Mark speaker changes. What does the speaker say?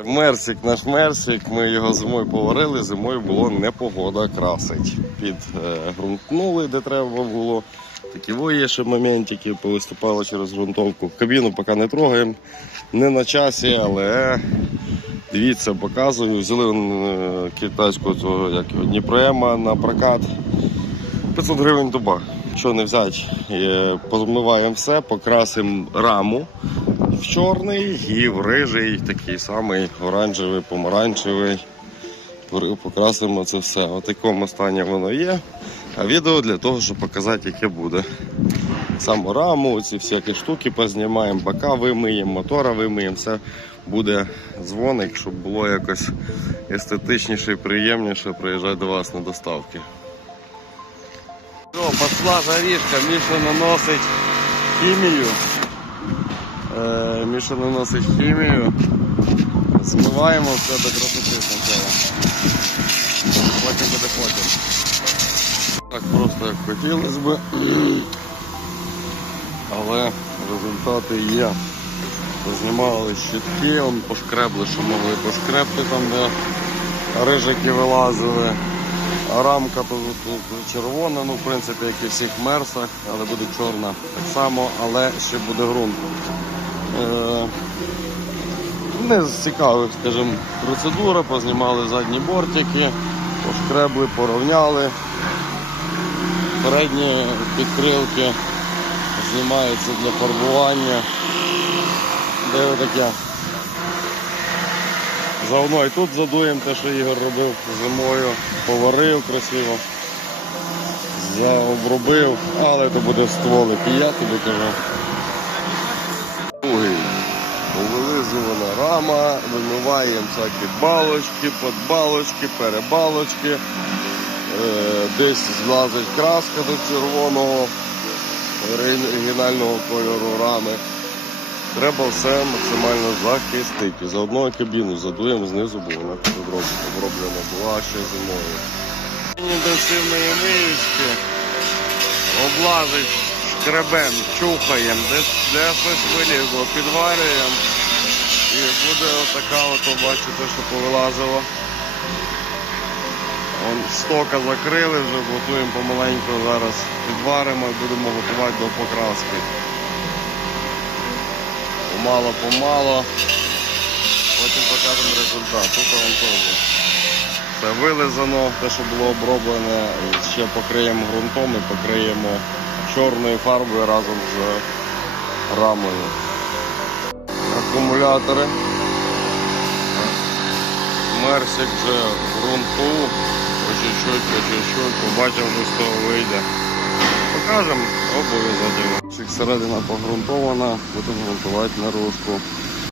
Speaker 1: Мерсик, наш мерсик, ми його зимою поварили, зимою було непогода красить. Під е, де треба було. Такі є ще моментики, повиступали через ґрунтовку. Кабіну поки не трогаємо, не на часі, але дивіться, показую. Взяли е, китайську цього, як Дніпроема на прокат. 500 гривень дуба. Що не взяти, позмиваємо все, покрасимо раму в чорний і в рижий, такий самий оранжевий, помаранчевий. Покрасимо це все. В такому стані воно є. А відео для того, щоб показати, яке буде. Саму раму, ці всякі штуки познімаємо, бока вимиємо, мотора вимиємо, все буде дзвоник, щоб було якось естетичніше і приємніше приїжджати до вас на доставки. О, пошла жарішка, Міша наносить хімію. Е, Міша наносить хімію. Змиваємо все до красоти спочатку. Потім буде потім. Так просто як хотілося б. Але результати є. Познімали щитки, он пошкребли, що могли пошкребти там, де рижики вилазили. Рамка тут, червона, ну в принципі, як і всіх мерсах, але буде чорна так само, але ще буде ґрунт. Е, не з цікавих, скажімо, процедура, познімали задні бортики, пошкребли, порівняли. Передні підкрилки знімаються для фарбування. Де таке? Заодно і тут задуємо те, що Ігор робив зимою, поварив красиво, заобробив, але то буде стволик. І я тобі кажу. Другий. Вилизувана рама, вимиваємо всякі балочки, подбалочки, перебалочки. Е, десь злазить краска до червоного оригінального кольору рами. Треба все максимально захистити. Заодно кабіну задуємо знизу, бо вона оброблена була ще зимою. Інтенсивної миючки облазить шкребем, чухаємо, де, щось вилізло, підварюємо. І буде отака, от, бачите, що повилазило. Вон, стока закрили вже, готуємо помаленьку зараз підваримо і будемо готувати до покраски. Помало-помало. Потім покажемо результат. Тут вам теж. Це вилизано, те, що було оброблене, ще покриємо ґрунтом і покриємо чорною фарби разом з рамою. Акумулятори. Мерсик вже в грунту. Чуть-чуть, чуть-чуть, побачимо, що з того вийде. Покажемо обов'язково. Всіх середина погрунтована, будемо грунтувати наружку.